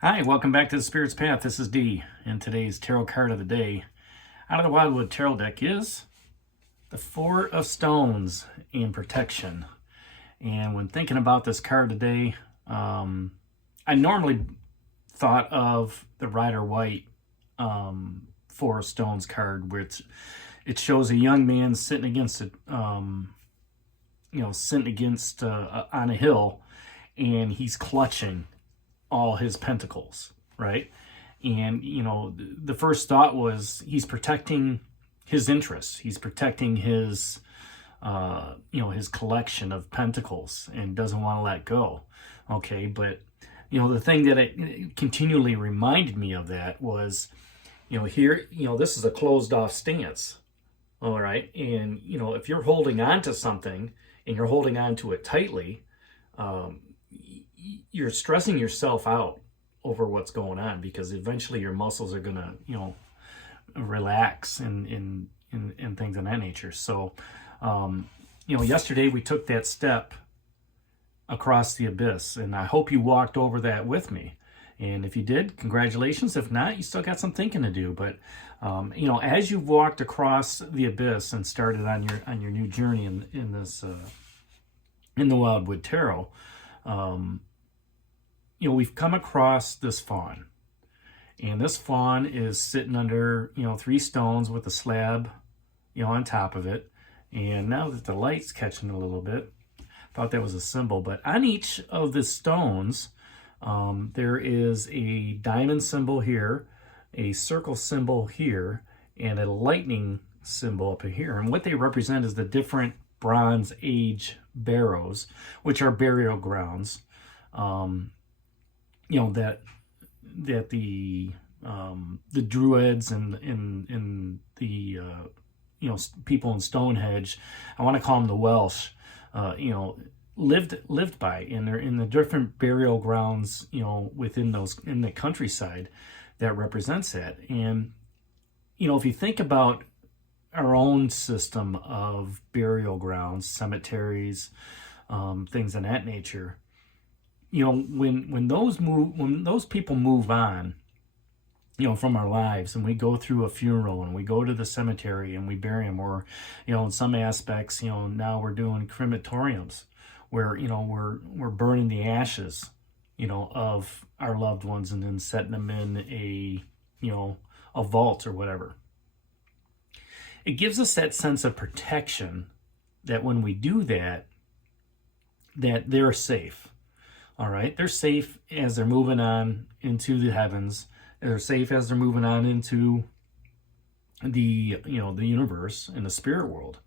Hi, welcome back to the Spirit's Path. This is Dee, and today's tarot card of the day out of the Wildwood Tarot deck is the Four of Stones and Protection. And when thinking about this card today, I normally thought of the Rider-Waite Four of Stones card, where it shows a young man sitting against on a hill, and he's clutching all his pentacles, right? And the first thought was he's protecting his interests. He's protecting his his collection of pentacles and doesn't want to let go. Okay, but the thing that it continually reminded me of that was, here, this is a closed off stance. All right, and if you're holding on to something and you're holding on to it tightly, you're stressing yourself out over what's going on, because eventually your muscles are gonna relax and things of that nature. So yesterday we took that step across the abyss, and I hope you walked over that with me. And if you did, congratulations. If not, you still got some thinking to do. But as you've walked across the abyss and started on your new journey in the Wildwood Tarot, we've come across this fawn, and this fawn is sitting under three stones with a slab on top of it. And now that the light's catching a little bit, thought that was a symbol. But on each of the stones, there is a diamond symbol here, a circle symbol here, and a lightning symbol up here. And what they represent is the different Bronze Age barrows, which are burial grounds. That the Druids and the people in Stonehenge, I want to call them the Welsh, lived by, and they're in the different burial grounds within those, in the countryside, that represents that. And if you think about our own system of burial grounds, cemeteries, things of that nature, when those people move on from our lives, and we go through a funeral and we go to the cemetery and we bury them, or in some aspects, now we're doing crematoriums where we're burning the ashes of our loved ones and then setting them in a vault or whatever. It gives us that sense of protection that when we do that they're safe. All right, they're safe as they're moving on into the heavens. They're safe as they're moving on into the the universe and the spirit world.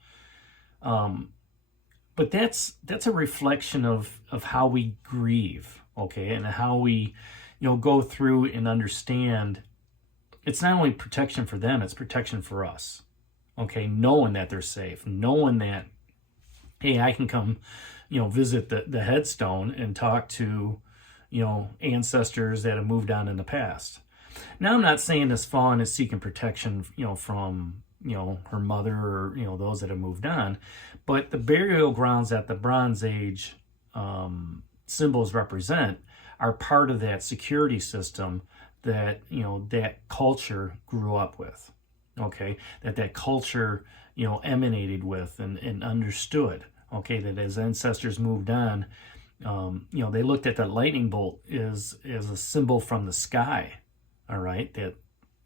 But that's a reflection of how we grieve, okay, and how we go through and understand. It's not only protection for them; it's protection for us. Okay, knowing that they're safe, knowing that, hey, I can come visit the headstone and talk to ancestors that have moved on in the past. Now, I'm not saying this fawn is seeking protection from her mother, or those that have moved on, but the burial grounds that the Bronze Age symbols represent are part of that security system that that culture grew up with. Okay, that culture emanated with and understood. Okay, that as ancestors moved on, they looked at that lightning bolt as a symbol from the sky. All right, that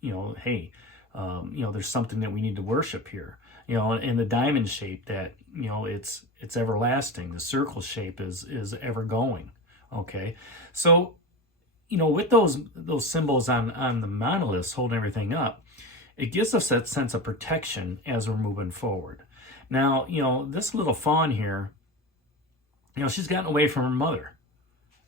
hey, there's something that we need to worship here. And the diamond shape, that it's everlasting. The circle shape is ever going. Okay, so with those symbols on the monoliths holding everything up, it gives us that sense of protection as we're moving forward. Now, this little fawn here, she's gotten away from her mother.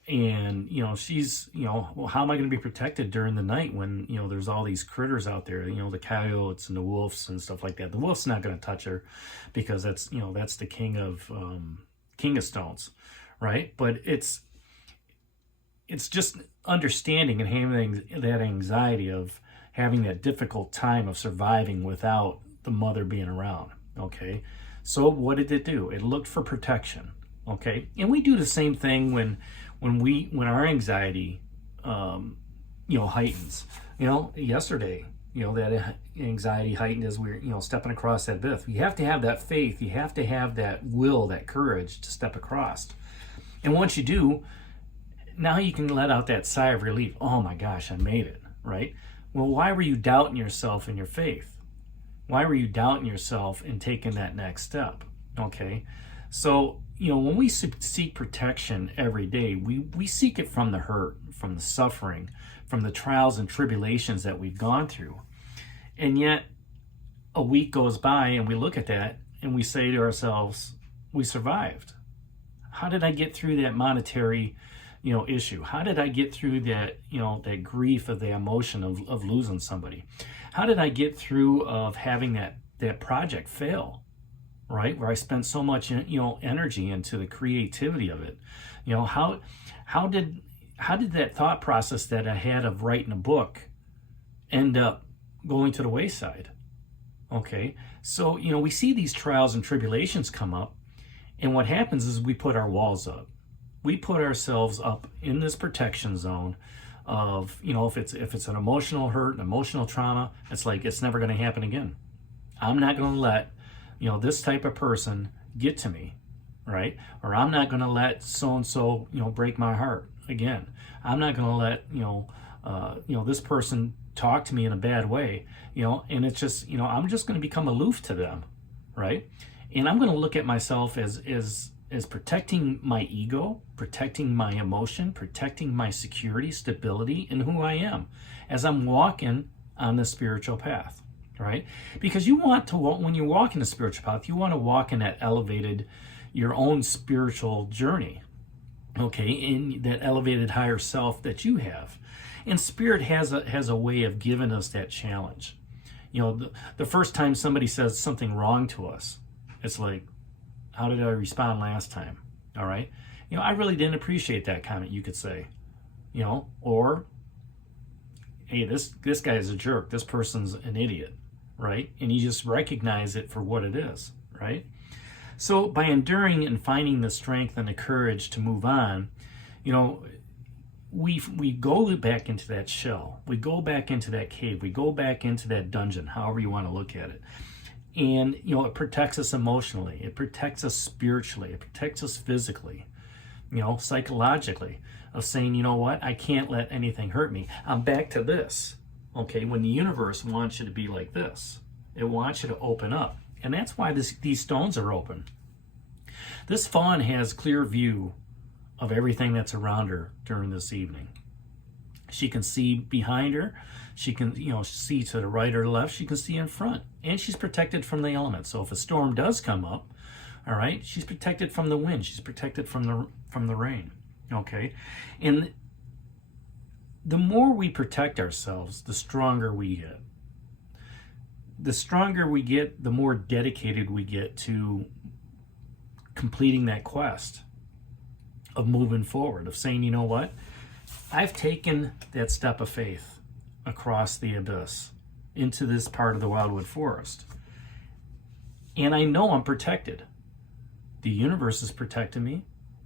And, she's, well, how am I going to be protected during the night when, there's all these critters out there, the coyotes and the wolves and stuff like that. The wolf's not going to touch her, because that's, that's the king of stones, right? But it's just understanding and having that anxiety of having that difficult time of surviving without the mother being around. Okay, so what did it do? It looked for protection. Okay, and we do the same thing when our anxiety heightens. Yesterday, that anxiety heightened as we're, stepping across that bith. You have to have that faith. You have to have that will, that courage to step across. And once you do, now you can let out that sigh of relief. Oh my gosh, I made it, right? Well, why were you doubting yourself in your faith? Why were you doubting yourself in taking that next step? Okay. So, when we seek protection every day, we seek it from the hurt, from the suffering, from the trials and tribulations that we've gone through. And yet a week goes by and we look at that and we say to ourselves, we survived. How did I get through that monetary, issue? How did I get through that, that grief of the emotion of losing somebody? How did I get through of having that project fail, right? Where I spent so much, energy into the creativity of it. How did that thought process that I had of writing a book end up going to the wayside? Okay, so, we see these trials and tribulations come up, and what happens is we put our walls up. We put ourselves up in this protection zone of, if it's an emotional hurt, an emotional trauma, it's like, it's never going to happen again. I'm not going to let, this type of person get to me, right? Or I'm not going to let so-and-so, break my heart again. I'm not going to let, this person talk to me in a bad way, and it's just, I'm just going to become aloof to them, right? And I'm going to look at myself as protecting my ego, protecting my emotion, protecting my security, stability, and who I am as I'm walking on the spiritual path, right? Because you want to walk, when you walk in the spiritual path, you want to walk in that elevated, your own spiritual journey, okay, in that elevated higher self that you have. And Spirit has a way of giving us that challenge. The first time somebody says something wrong to us, it's like, how did I respond last time? All right. I really didn't appreciate that comment, you could say, or, hey, this guy is a jerk. This person's an idiot, right? And you just recognize it for what it is, right? So by enduring and finding the strength and the courage to move on, we go back into that shell. We go back into that cave. We go back into that dungeon, however you want to look at it. And, it protects us emotionally. It protects us spiritually. It protects us physically, psychologically, of saying, you know what, I can't let anything hurt me. I'm back to this, okay? When the universe wants you to be like this, it wants you to open up. And that's why these stones are open. This fawn has clear view of everything that's around her during this evening. She can see behind her. She can, see to the right or left. She can see in front. And she's protected from the elements. So if a storm does come up, all right, she's protected from the wind. She's protected from the rain, okay? And the more we protect ourselves, the stronger we get. The stronger we get, the more dedicated we get to completing that quest of moving forward, of saying, you know what? I've taken that step of faith across the abyss into this part of the Wildwood Forest. And I know I'm protected. The universe is protecting me.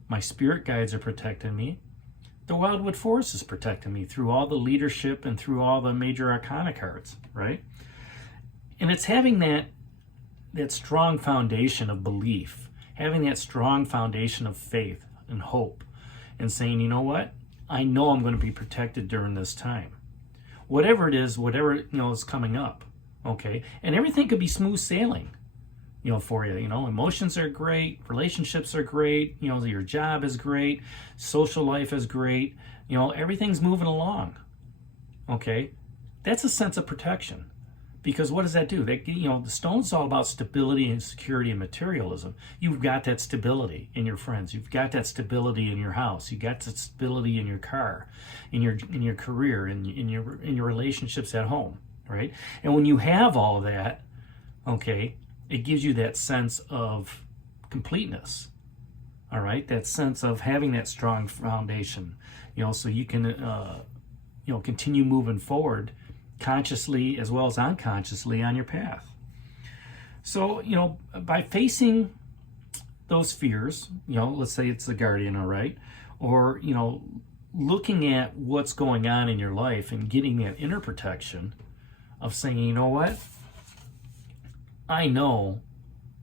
My spirit guides are protecting me. The Wildwood Forest is protecting me through all the leadership and through all the major arcana cards, right? And it's having that strong foundation of belief, having that strong foundation of faith and hope, and saying, you know what? I know I'm going to be protected during this time. Whatever it is, whatever, is coming up, okay? And everything could be smooth sailing, for you. Emotions are great, relationships are great, your job is great, social life is great, everything's moving along, okay? That's a sense of protection. Because what does that do? The stone's all about stability and security and materialism. You've got that stability in your friends. You've got that stability in your house. You've got that stability in your car, in your career, in your relationships at home, right? And when you have all of that, okay, it gives you that sense of completeness, all right? That sense of having that strong foundation, so you can, continue moving forward consciously as well as unconsciously on your path. So, by facing those fears, let's say it's the guardian, all right, or, looking at what's going on in your life and getting that inner protection of saying, you know what? I know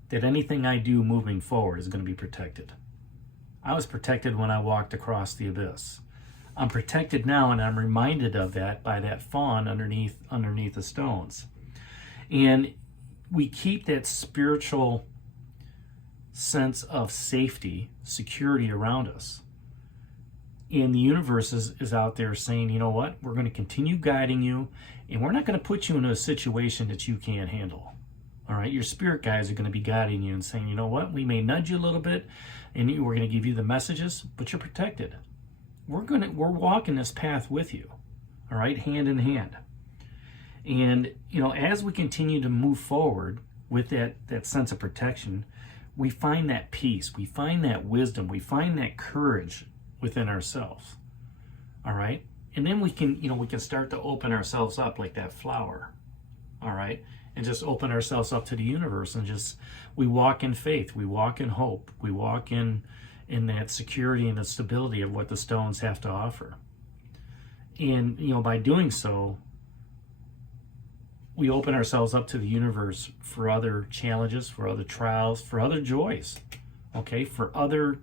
that anything I do moving forward is going to be protected. I was protected when I walked across the abyss. I'm protected now, and I'm reminded of that by that fawn underneath the stones. And we keep that spiritual sense of safety, security around us. And the universe is out there saying, you know what? We're going to continue guiding you, and we're not going to put you in a situation that you can't handle. All right? Your spirit guides are going to be guiding you and saying, you know what? We may nudge you a little bit, and we're going to give you the messages, but you're protected. We're walking this path with you, all right, hand in hand. And, you know, as we continue to move forward with that sense of protection, we find that peace, we find that wisdom, we find that courage within ourselves, all right? And then we can start to open ourselves up like that flower, all right? And just open ourselves up to the universe, and we walk in faith, we walk in hope, we walk in that security and the stability of what the stones have to offer. And, you know, by doing so, we open ourselves up to the universe for other challenges, for other trials, for other joys, okay, for other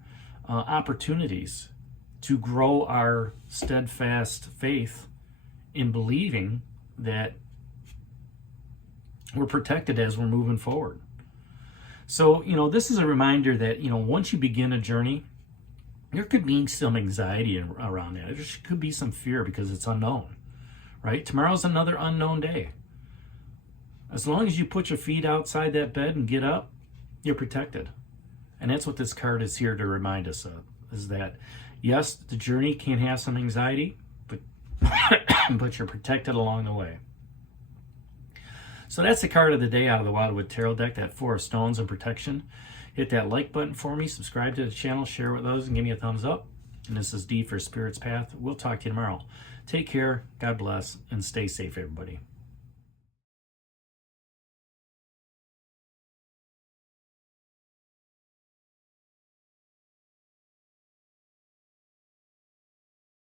opportunities to grow our steadfast faith in believing that we're protected as we're moving forward. So, you know, this is a reminder that, you know, once you begin a journey, there could be some anxiety around that. There could be some fear because it's unknown, right? Tomorrow's another unknown day. As long as you put your feet outside that bed and get up, you're protected. And that's what this card is here to remind us of, is that, yes, the journey can have some anxiety, but, but you're protected along the way. So that's the card of the day out of the Wildwood Tarot deck, that Four of Stones and Protection. Hit that like button for me, subscribe to the channel, share with others, and give me a thumbs up. And this is D for Spirit's Path. We'll talk to you tomorrow. Take care, God bless, and stay safe, everybody.